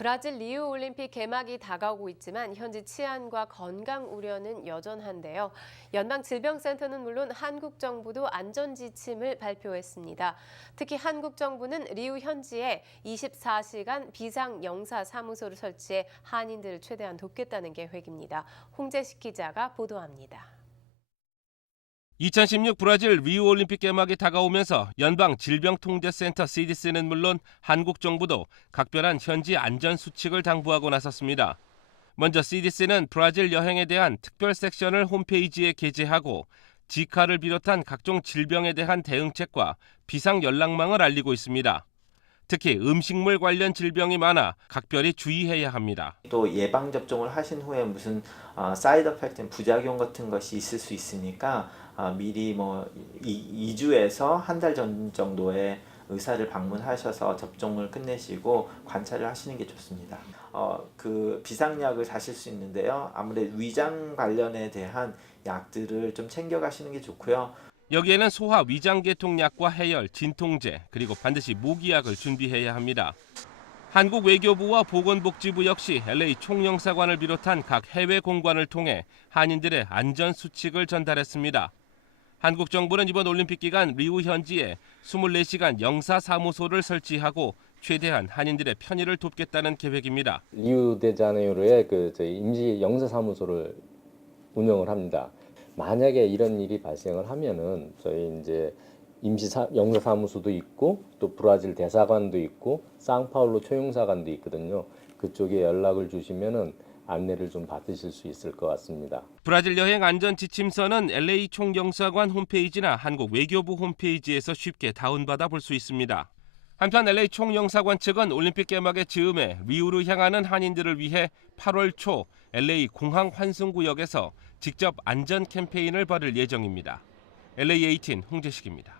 브라질 리우 올림픽 개막이 다가오고 있지만 현지 치안과 건강 우려는 여전한데요. 연방 질병센터는 물론 한국 정부도 안전 지침을 발표했습니다. 특히 한국 정부는 리우 현지에 24시간 비상 영사 사무소를 설치해 한인들을 최대한 돕겠다는 계획입니다. 홍재식 기자가 보도합니다. 2016 브라질 리우 올림픽 개막이 다가오면서 연방 질병통제센터 CDC는 물론 한국 정부도 각별한 현지 안전 수칙을 당부하고 나섰습니다. 먼저 CDC는 브라질 여행에 대한 특별 섹션을 홈페이지에 게재하고 지카를 비롯한 각종 질병에 대한 대응책과 비상 연락망을 알리고 있습니다. 특히 음식물 관련 질병이 많아 각별히 주의해야 합니다. 또 예방 접종을 하신 후에 무슨 어, 사이드 이펙트 부작용 같은 것이 있을 수 있으니까 어, 미리 뭐 2, 주에서 한 달 전 정도에 의사를 방문하셔서 접종을 끝내시고 관찰을 하시는 게 좋습니다. 어, 그 비상약을 사실 수 있는데요. 아무래도 위장 관련에 대한 약들을 좀 챙겨 가시는 게 좋고요. 여기에는 소화 위장계통약과 해열, 진통제, 그리고 반드시 모기약을 준비해야 합니다. 한국 외교부와 보건복지부 역시 LA 총영사관을 비롯한 각 해외 공관을 통해 한인들의 안전 수칙을 전달했습니다. 한국 정부는 이번 올림픽 기간 리우 현지에 24시간 영사 사무소를 설치하고 최대한 한인들의 편의를 돕겠다는 계획입니다. 리우 데자네이루에 그 저희 임시 영사 사무소를 운영을 합니다. 만약에 이런 일이 발생을 하면은 저희 이제 임시 사, 영사 사무소도 있고 또 브라질 대사관도 있고 상파울로 초용사관도 있거든요. 그쪽에 연락을 주시면은 안내를 좀 받으실 수 있을 것 같습니다. 브라질 여행 안전 지침서는 LA 총영사관 홈페이지나 한국 외교부 홈페이지에서 쉽게 다운받아 볼 수 있습니다. 한편 LA 총영사관 측은 올림픽 개막의 즈음에 리우를 향하는 한인들을 위해 8월 초 LA 공항 환승구역에서 직접 안전 캠페인을 벌일 예정입니다. LA 18 홍재식입니다.